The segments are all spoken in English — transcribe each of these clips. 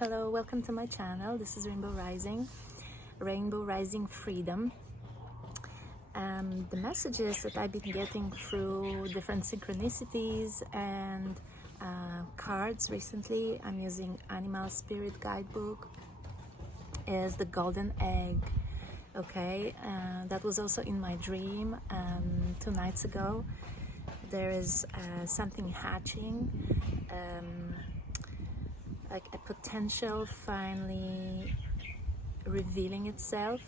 Hello, welcome to my channel. This is Rainbow Rising Freedom. The messages that I've been getting through different synchronicities and cards recently, I'm using Animal Spirit Guidebook, is the golden egg. Okay, that was also in my dream 2 nights ago. There is something hatching, like a potential finally revealing itself.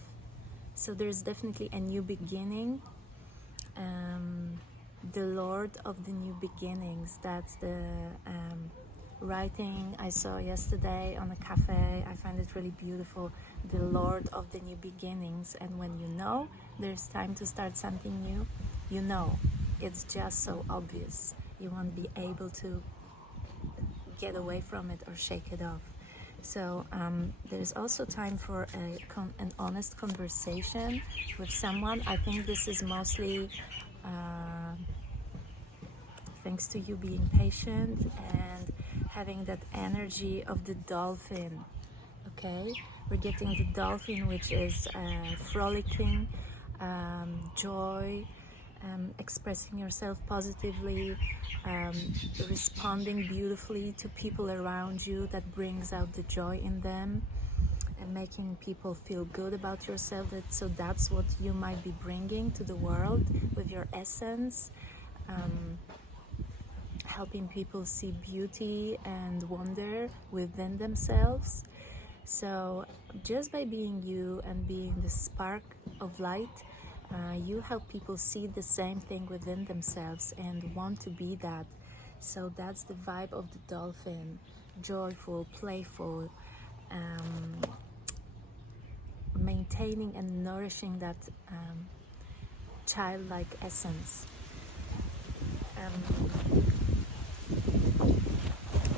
So there's definitely a new beginning. The Lord of the New Beginnings, that's the writing I saw yesterday on a cafe. I find it really beautiful. The Lord of the New Beginnings. And when you know there's time to start something new, you know. It's just so obvious. You won't be able to get away from it or shake it off. So there's also time for an honest conversation with someone. I think this is mostly thanks to you being patient and having that energy of the dolphin. Okay, we're getting the dolphin, which is frolicking, joy, expressing yourself positively, responding beautifully to people around you. That brings out the joy in them and making people feel good about yourself. So that's what you might be bringing to the world with your essence, helping people see beauty and wonder within themselves. So just by being you and being the spark of light, you help people see the same thing within themselves and want to be that. So that's the vibe of the dolphin: joyful, playful, maintaining and nourishing that childlike essence.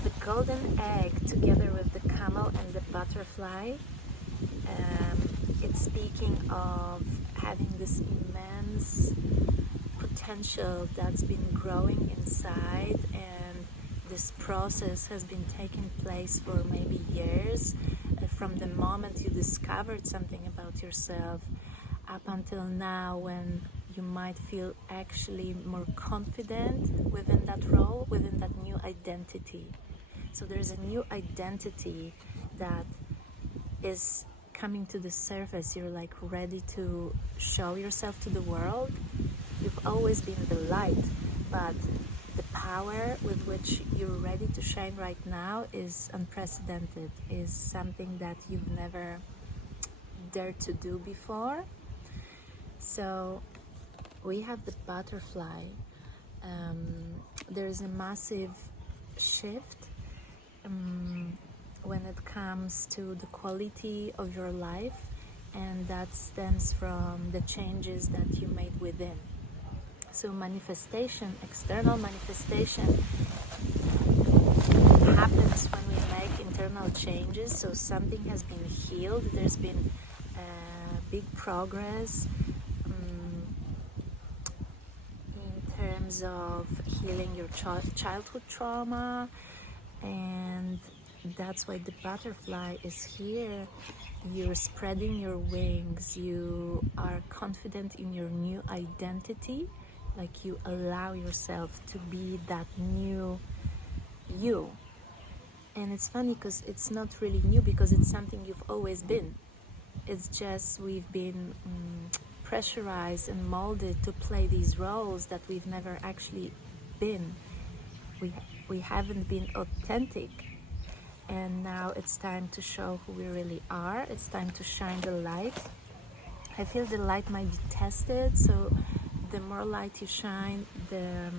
The golden egg, together with the camel and the butterfly, it's speaking of having this immense potential that's been growing inside, and this process has been taking place for maybe years, from the moment you discovered something about yourself up until now, when you might feel actually more confident within that role, within that new identity. So there's a new identity that is coming to the surface. You're like ready to show yourself to the world. You've always been the light, but the power with which you're ready to shine right now is unprecedented, is something that you've never dared to do before. So we have the butterfly. There is a massive shift when it comes to the quality of your life, and that stems from the changes that you made within. So manifestation, external manifestation, happens when we make internal changes. So something has been healed, there's been big progress in terms of healing your childhood trauma, and that's why the butterfly is here. You're spreading your wings, you are confident in your new identity, like you allow yourself to be that new you. And it's funny because it's not really new, because it's something you've always been. It's just we've been pressurized and molded to play these roles that we've never actually been. We haven't been authentic, and now it's time to show who we really are. It's time to shine the light. I feel the light might be tested, so the more light you shine, the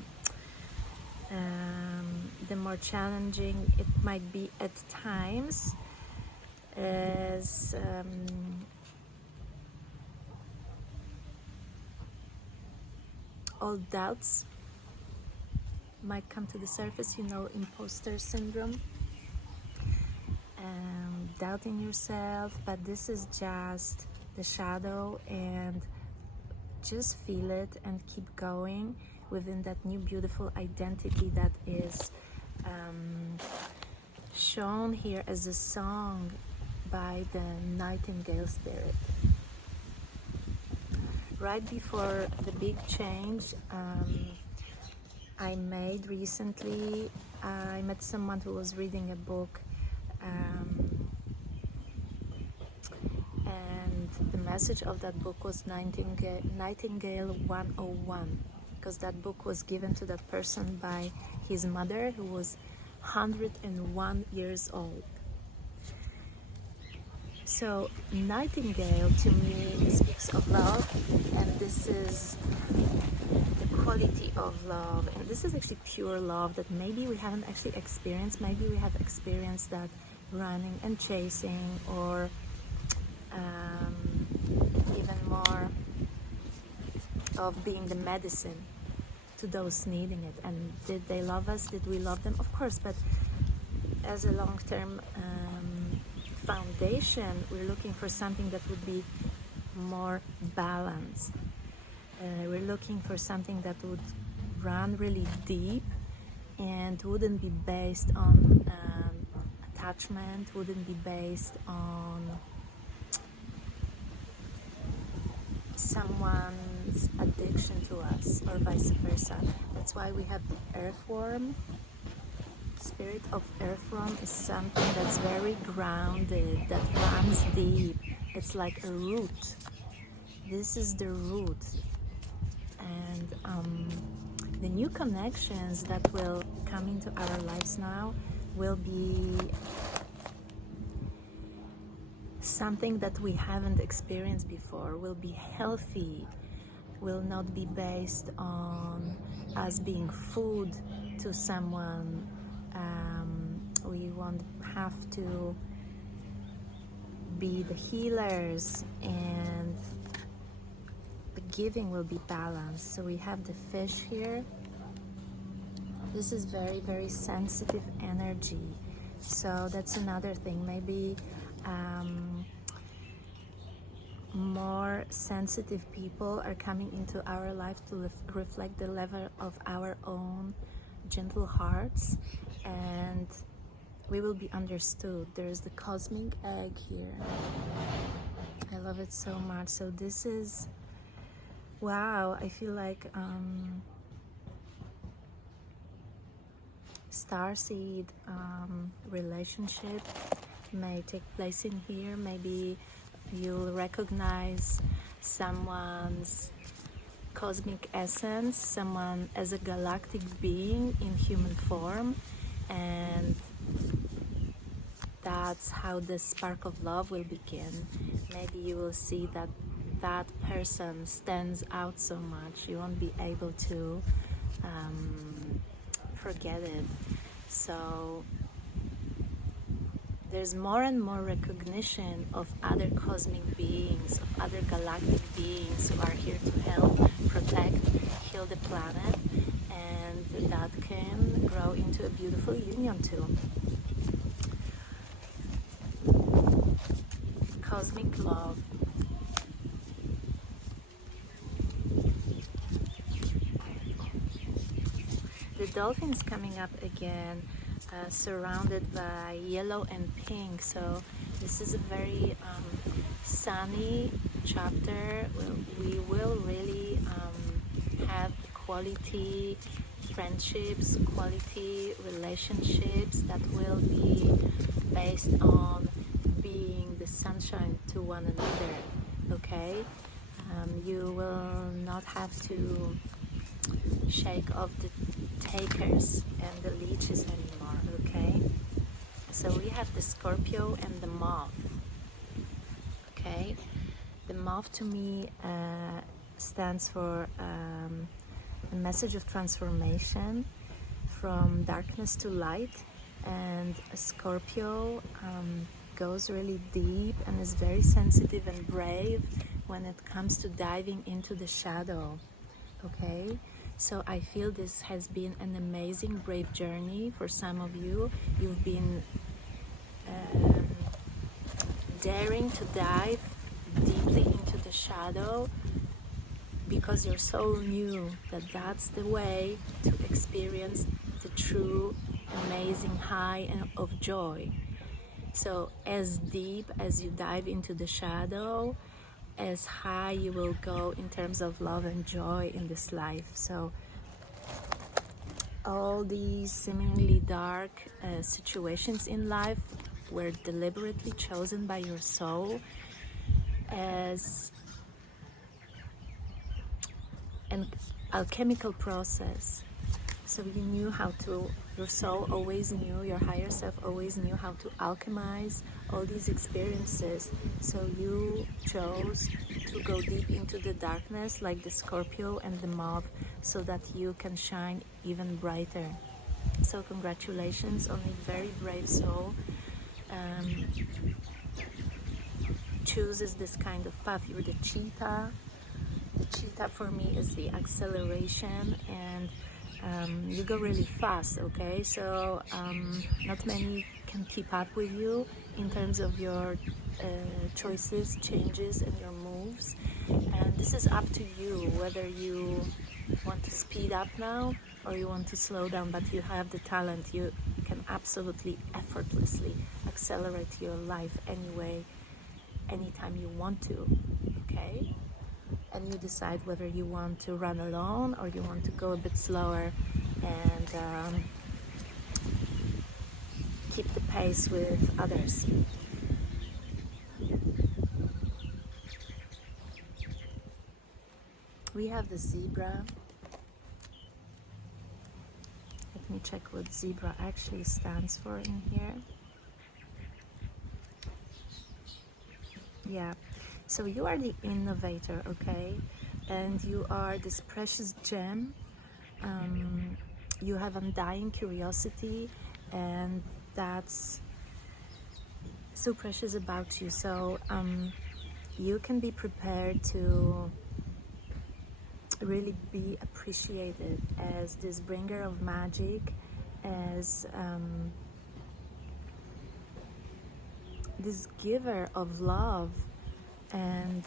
more challenging it might be at times, as all doubts might come to the surface. Imposter syndrome, doubting yourself, but this is just the shadow, and just feel it and keep going within that new beautiful identity that is shown here as a song by the Nightingale Spirit. Right before the big change I made recently, I met someone who was reading a book, and the message of that book was Nightingale 101, because that book was given to that person by his mother, who was 101 years old. So Nightingale to me speaks of love, and this is the quality of love, and this is actually pure love that maybe we haven't actually experienced. Maybe we have experienced that running and chasing, or even more of being the medicine to those needing it. And did they love us? Did we love them? Of course, but as a long-term foundation, we're looking for something that would be more balanced. We're looking for something that would run really deep and wouldn't be based on attachment, wouldn't be based on someone's addiction to us, or vice versa. That's why we have the earthworm. Spirit of earthworm is something that's very grounded, that runs deep. It's like a root. This is the root. And the new connections that will come into our lives now will be something that we haven't experienced before, will be healthy, will not be based on us being food to someone. We won't have to be the healers, and the giving will be balanced. So we have the fish here. This is very, very sensitive energy. So that's another thing. Maybe more sensitive people are coming into our life to reflect the level of our own gentle hearts, and we will be understood. There's the cosmic egg here. I love it so much. So this is, wow, I feel like starseed relationship may take place in here. Maybe you'll recognize someone's cosmic essence, someone as a galactic being in human form, and that's how the spark of love will begin. Maybe you will see that that person stands out so much you won't be able to forget it. So there's more and more recognition of other cosmic beings, of other galactic beings who are here to help, protect, heal the planet, and that can grow into a beautiful union too. Cosmic love. The dolphin's coming up again, surrounded by yellow and pink. So this is a very sunny chapter. We will really have quality friendships, quality relationships that will be based on being the sunshine to one another. Okay, you will not have to shake off the takers and the leeches anymore. Okay, so we have the Scorpio and the moth. Okay, the moth to me stands for a message of transformation from darkness to light, and a Scorpio goes really deep and is very sensitive and brave when it comes to diving into the shadow. Okay, so I feel this has been an amazing, brave journey for some of you. You've been daring to dive deeply into the shadow because your soul knew that that's the way to experience the true amazing high of joy. So as deep as you dive into the shadow, as high you will go in terms of love and joy in this life. So all these seemingly dark situations in life were deliberately chosen by your soul as an alchemical process. So you knew how to, your soul always knew, your higher self always knew how to alchemize all these experiences. So you chose to go deep into the darkness like the Scorpio and the moth so that you can shine even brighter. So congratulations, only very brave soul chooses this kind of path. You're the cheetah. The cheetah for me is the acceleration, and you go really fast, okay? So not many can keep up with you in terms of your choices, changes, and your moves. And this is up to you whether you want to speed up now or you want to slow down, but you have the talent. You can absolutely effortlessly accelerate your life anyway, anytime you want to, okay? And you decide whether you want to run alone or you want to go a bit slower and keep the pace with others. We have the zebra. Let me check what zebra actually stands for in here. Yeah, so you are the innovator, okay? And you are this precious gem. You have undying curiosity, and that's so precious about you. So you can be prepared to really be appreciated as this bringer of magic, as this giver of love. And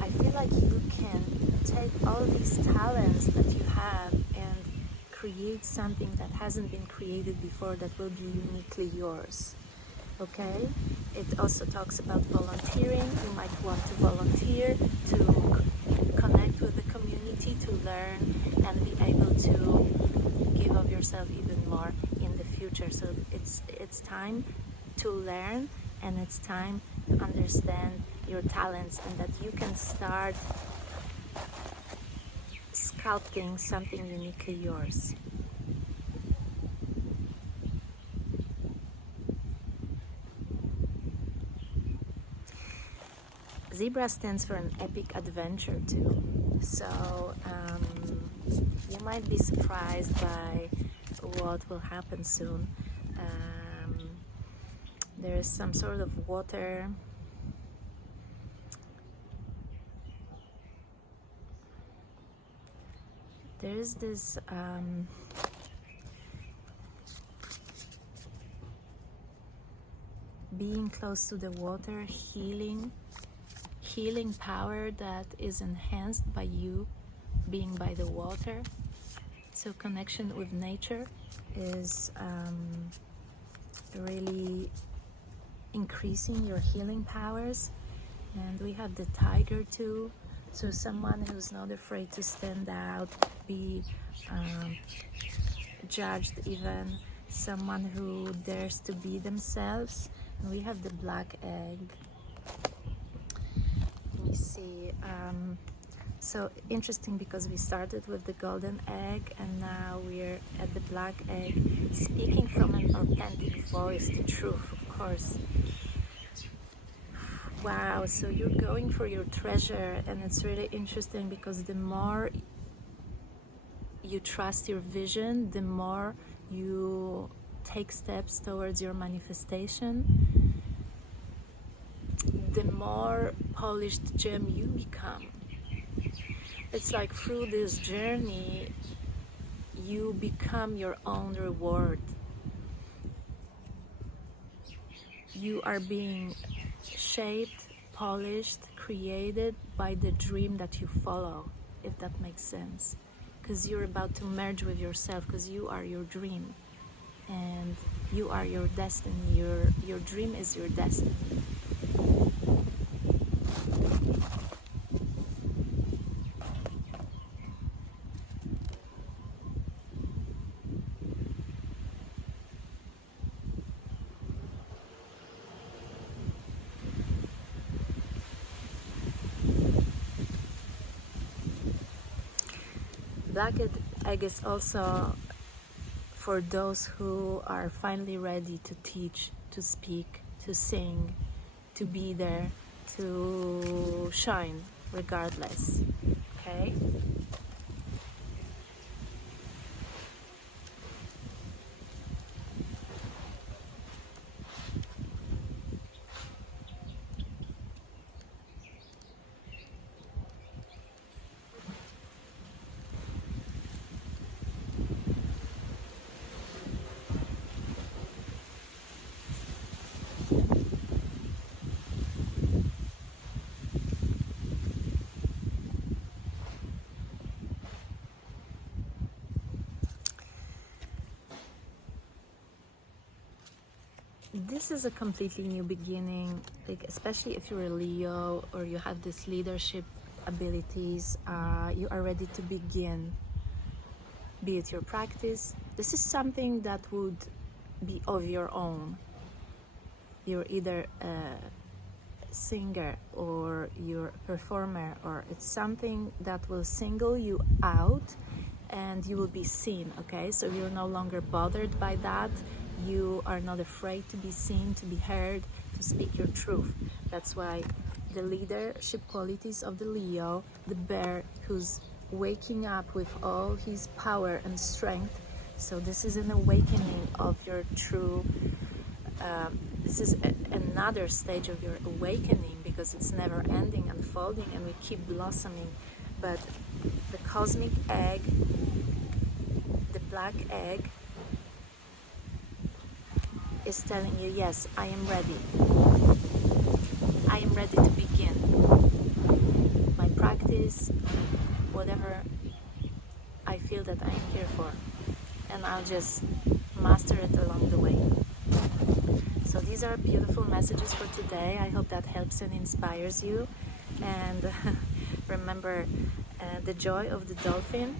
I feel like you can take all these talents that you have and create something that hasn't been created before, that will be uniquely yours, okay? It also talks about volunteering. You might want to volunteer to connect with the community, to learn and be able to give of yourself even more in the future. So it's time to learn, and it's time to understand your talents, and that you can start sculpting something uniquely yours. Zebra stands for an epic adventure too. So you might be surprised by what will happen soon. There is some sort of water. There is this being close to the water, healing power that is enhanced by you being by the water. So connection with nature is really increasing your healing powers. And we have the tiger too. So someone who's not afraid to stand out, be judged even, someone who dares to be themselves. And we have the black egg. Let me see. So interesting, because we started with the golden egg and now we're at the black egg, speaking from an authentic voice, the truth, of course. Wow, so you're going for your treasure, and it's really interesting because the more you trust your vision, the more you take steps towards your manifestation, the more polished gem you become. It's like through this journey, you become your own reward. You are being shaped, polished, created by the dream that you follow, if that makes sense. because you're about to merge with yourself, because you are your dream and you are your destiny. Your dream is your destiny. Black egg is also for those who are finally ready to teach, to speak, to sing, to be there, to shine regardless. Okay? This is a completely new beginning, like especially if you're a Leo or you have this leadership abilities, you are ready to begin, be it your practice. This is something that would be of your own. You're either a singer or you're a performer, or it's something that will single you out and you will be seen. Okay, so you're no longer bothered by that. You are not afraid to be seen, to be heard, to speak your truth. That's why the leadership qualities of the Leo, the bear who's waking up with all his power and strength. So this is an awakening of your true, this is another stage of your awakening, because it's never ending, unfolding, and we keep blossoming. But the cosmic egg, the black egg, is telling you, yes, I am ready. I am ready to begin my practice, whatever I feel that I am here for, and I'll just master it along the way. So these are beautiful messages for today. I hope that helps and inspires you. And remember the joy of the dolphin.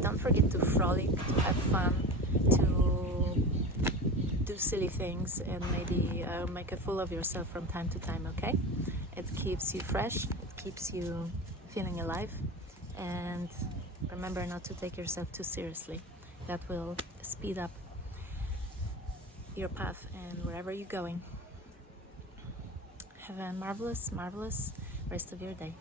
Don't forget to frolic, to have fun, to do silly things, and maybe make a fool of yourself from time to time, okay? It keeps you fresh, it keeps you feeling alive, and remember not to take yourself too seriously. That will speed up your path and wherever you're going. Have a marvelous, marvelous rest of your day.